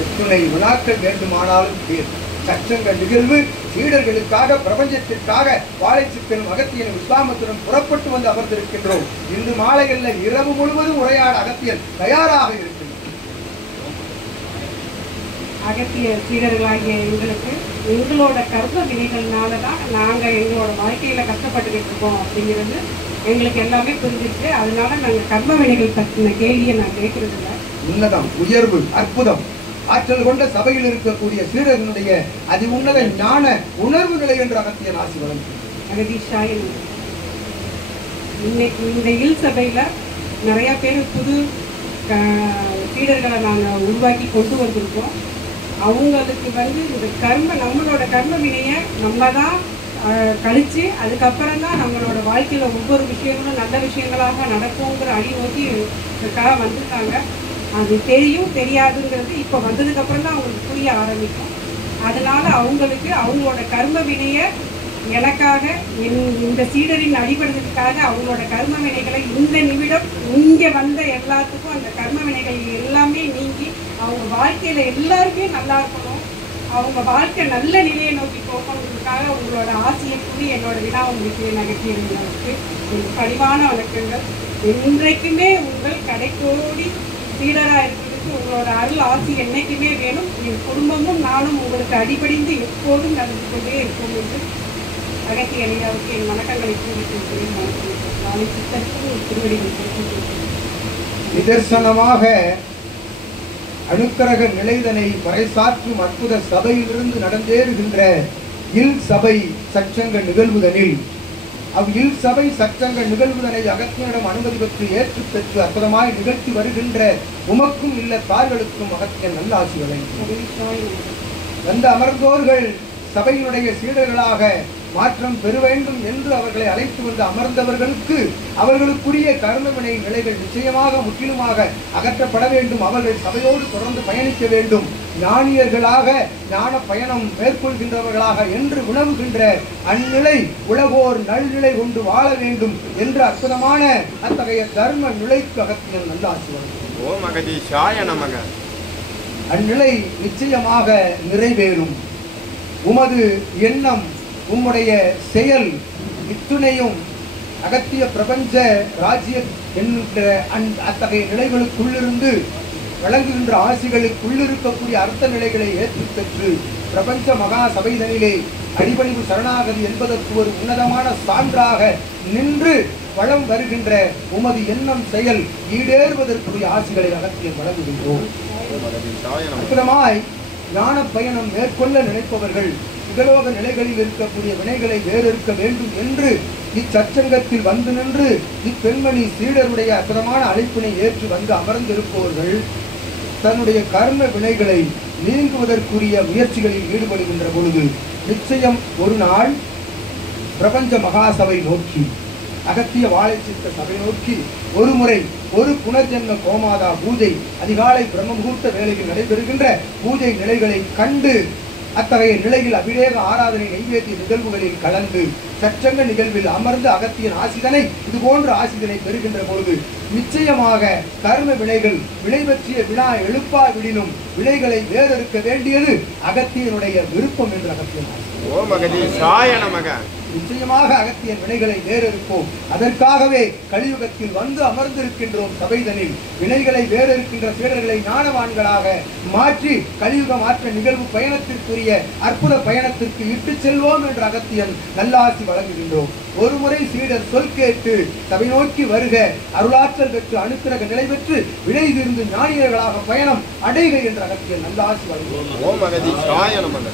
எத்துணை வினாக்கள் வேண்டுமானாலும் சச்சங்க நிகழ்வு சீடர்களுக்காக பிரபஞ்சத்திற்காக வாழைச்சித்தனும் அகத்தியனும் விஸ்வாமத்துடன் புறப்பட்டு வந்து அமர்ந்திருக்கின்றோம். இன்று மாலைகளில் இரவு முழுவதும் உரையாட அகத்தியன் தயாராக இருக்கின்றோம். அகத்திய சீடர்களாகிய எங்களுக்கு எங்களோட கர்ம வினைகள்னால தான் நாங்கள் எங்களோட வாழ்க்கையில் கஷ்டப்பட்டுக்கிட்டு இருக்கோம் அப்படிங்கிறது எங்களுக்கு எல்லாமே புரிஞ்சிருக்கு. அதனால நாங்கள் கர்ம வினைகள் பற்றின கேள்வியை நான் கேட்கறது இல்லை. உன்னதம், உயர்வு, அற்புதம், ஆற்றல் கொண்ட சபையில் இருக்கக்கூடிய சீடர்களுடைய அதி உன்னத ஞான உணர்வு நிலை என்று அகத்தியன் ஆசி வழங்குகிறார். அகதீஷாய் இன்னைக்கு இந்த இல் சபையில் நிறைய பேர் புது சீடர்களை நாங்கள் உருவாக்கி கொண்டு வந்திருக்கோம். அவங்களுக்கு இந்த நம்மளோட கர்ம வினையை நம்ம தான் கழித்து அதுக்கப்புறம் தான் நம்மளோட வாழ்க்கையில் ஒவ்வொரு விஷயங்களும் நல்ல விஷயங்களாக நடக்குங்கிற அடி நோக்கி வந்திருக்காங்க. அது தெரியும் தெரியாதுங்கிறது இப்போ வந்ததுக்கப்புறம் தான் அவங்களுக்கு புரிய ஆரம்பிக்கும். அதனால் அவங்களுக்கு அவங்களோட கர்ம வினையை எனக்காக இந்த சீடரின் அடிபடுறதுக்காக அவங்களோட கர்ம வினைகளை இந்த நிமிடம் இங்கே வந்த எல்லாத்துக்கும் அந்த கர்ம வினைகள் எல்லாமே நீங்கி அவங்க வாழ்க்கையில் எல்லாருமே நல்லா இருக்கணும், அவங்க வாழ்க்கை நல்ல நிலையை நோக்கி போகணுன்றதுக்காக உங்களோட ஆசையை கூறி என்னோட வினாவை முடிக்க நகர்த்தியவர்களுக்கு பணிவான வணக்கங்கள். இன்றைக்குமே உங்கள் கடைக்கோடி சீடராக இருக்கிறதுக்கு உங்களோட அருள் ஆசி என்னைக்குமே வேணும். என் குடும்பமும் நானும் உங்களுக்கு அடிபடிந்து எப்போதும் நடந்து கொண்டே இருக்கும் என்று அகத்திய ஐயாவுக்கு என் வணக்கங்களை கூறிக்கொள்கிறேன். நாளை சித்தருக்கு திருவடிகள் நிதர்சனமாக அணுக்கரக நிலைதனை பறைசாற்றும் அற்புத சபையிலிருந்து நடந்தேறுகின்ற இல் சபை சச்சங்க நிகழ்வுதனில் இல் சபை சச்சங்க நிகழ்வுதனை அகத்தியனிடம் அனுமதி பெற்று ஏற்று பெற்று அற்புதமாய் நிகழ்த்தி வருகின்ற உமக்கும் இல்லத்தார்களுக்கும் அகத்தியன் நல்ல ஆசி வழங்கினார். வந்த அமர்ந்தோர்கள் சபையினுடைய சீடர்களாக மாற்றம் பெற வேண்டும் என்று அவர்களை அழைத்து வந்து அமர்ந்தவர்களுக்கு அவர்களுக்குரிய கர்மவினை நிலைகள் நிச்சயமாக முற்றிலுமாக அகற்றப்பட வேண்டும். அவர்கள் சபையோடு தொடர்ந்து பயணிக்க வேண்டும். ஞானியர்களாக ஞான பயணம் மேற்கொள்கின்றவர்களாக என்று உணவுகின்ற அந்நிலை உலகோர் நல்நிலை கொண்டு வாழ வேண்டும் என்ற அற்புதமான அத்தகைய தர்ம நிலைக்கு அகத்தியன் நல்ல ஆசீர்வாதம். அந்நிலை நிச்சயமாக நிறைவேறும். உமது எண்ணம் உம்முடைய செயல் இத்துணையும் அகத்திய பிரபஞ்ச ராஜ்யம் என்கின்ற அத்தகைய நிலைகளுக்குள்ளிருந்து வழங்குகின்ற ஆசிகளுக்குள்ளிருக்கக்கூடிய அர்த்த நிலைகளை ஏற்று பெற்று பிரபஞ்ச மகா சபைதனிலே அடிபணிவு சரணாகதி என்பதற்கு ஒரு உன்னதமான சான்றாக நின்று வளம் வருகின்ற உமது எண்ணம் செயல் ஈடேறுவதற்குரிய ஆசிகளை அகத்தியம் வழங்குகின்றோம். அற்புதமாய் ஞான பயணம் மேற்கொள்ள நினைப்பவர்கள் இகலோக நிலைகளில் இருக்கக்கூடிய வினைகளை வேறறுக்க வேண்டும் என்று இச்சச்சங்கத்தில் வந்து நின்று இப்பெண்மணி சீடருடைய அற்புதமான அழைப்பினை ஏற்று வந்து அமர்ந்திருப்பவர்கள் தன்னுடைய கர்ம வினைகளை நீங்குவதற்குரிய முயற்சிகளில் ஈடுபடுகின்ற பொழுது நிச்சயம் ஒரு நாள் பிரபஞ்ச மகாசபை நோக்கி அகத்திய வாழைச்சித்த சபை நோக்கி ஒரு முறை ஒரு புனர்ஜென்ம கோமாதா பூஜை அதிகாலை பிரம்ம முகூர்த்த வேளையில் நடைபெறுகின்ற பூஜை நிலைகளை கண்டு அத்தகைய நிலையில் அபிஷேக ஆராதனை நைவேத்திய நிகழ்வுகளில் கலந்து சச்சங்க நிகழ்வில் அமர்ந்து அகத்தியன் ஆசிதனை இது போன்ற ஆசிதனை பெறுகின்ற பொழுது நிச்சயமாக கர்ம வினைகள் வினை பற்றிய வினா எழுப்பா விடினும் வினைகளை வேறறுக்க வேண்டியது அகத்தியனுடைய விருப்பம் என்று அகத்தியன் நிச்சயமாக அகத்தியன் வினைகளை வேறறுப்போம். அதற்காகவே கலியுகத்தில் வந்து அமர்ந்திருக்கின்றோம். சபைதனில் வினைகளை வேறறுக்கின்ற சீடர்களை ஞானவான்களாக மாற்றி கலியுக மாற்ற நிகழ்வு பயணத்திற்குரிய அற்புத பயணத்திற்கு இட்டு செல்வோம் என்று அகத்தியன் நல்லாசி வழங்குகின்றோம். ஒரு முறை சீடர் சொல் கேட்டு சபை நோக்கி வருக, அருளாற்றல் பெற்று அணுக்கிரக நிலை பெற்று வினை தீர்ந்து ஞானியர்களாக பயணம் அடைக என்று அகத்தியன் நல்லாசி வழங்குகிறோம். அகத்திய நமக